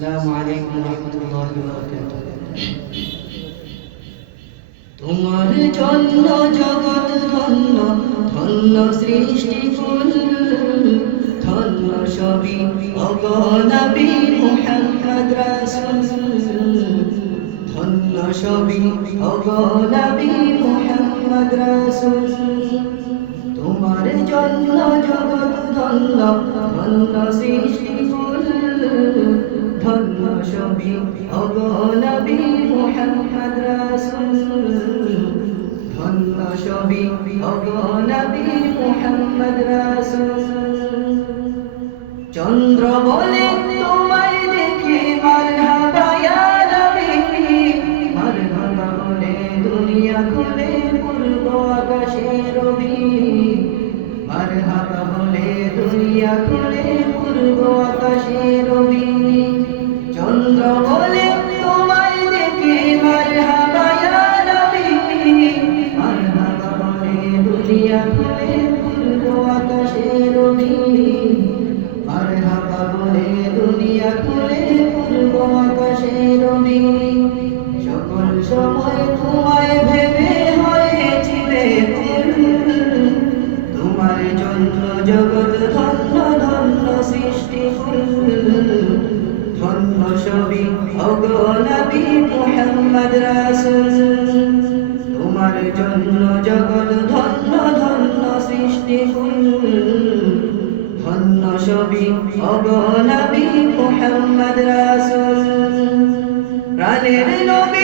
আসসালামু আলাইকুম রহমতুল্লাহি ওয়া বারাকাতুহু তোমার জন্য জগৎ ধন্য ধন্য সৃষ্টি ফুল, ধন্য সবই অগনবী মুহাম্মদ রাসূল, ধন্য সবই অগনবী মুহাম্মদ রাসূল। তোমার জন্য জগৎ ধন্য ধন্য সৃষ্টি সবই অগনবী মুহাম্মদ রাসূল। ধন্য সবই অগনবী মুহাম্মদ রাসূল চন্দ্র বলে, তোমায় দেখে নবী মারহাবা বলে দুনিয়া খুলে পূর্ব আকাশে রবি। মারহাবা বলে দুনিয়া খুলে পূর্ব আকাশে রবি। চন্দ্র বলে তোমায় দেখে মারহাবা ইয়া নবী মারহাবা বলে দুনিয়া খুলে পূর্ব আকাশে রবি মুহাম্মদ রাসূল তোমার জন্য জগৎ ধন্য ধন্য সৃষ্টি ধন্য সবই অগনবী মোহাম্মদ রাসুল। প্রাণের নবী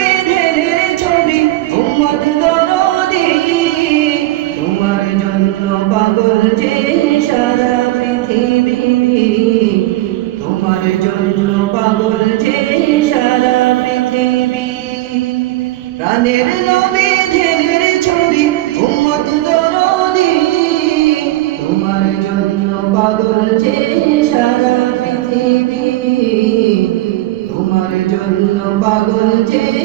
প্রাণের নবী ধেরের ছবি, উম্মত দরদি তোমার জন্য পাগল যে সারা পৃথিবী। তোমার জন্য পাগল যে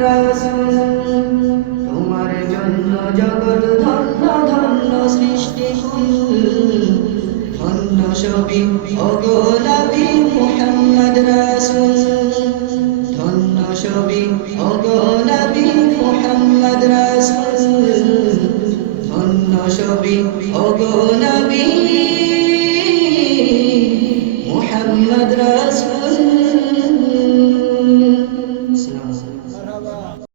রাসূল তোমার জন্য জগৎ ধন্য ধন্য সৃষ্টি ধন্য সবই অগনবী মুহাম্মদ রাসূল ধন্য সবই অগনবী মুহাম্মদ রাসূল ধন্য সবই অগনবী মুহাম্মদ রাসূল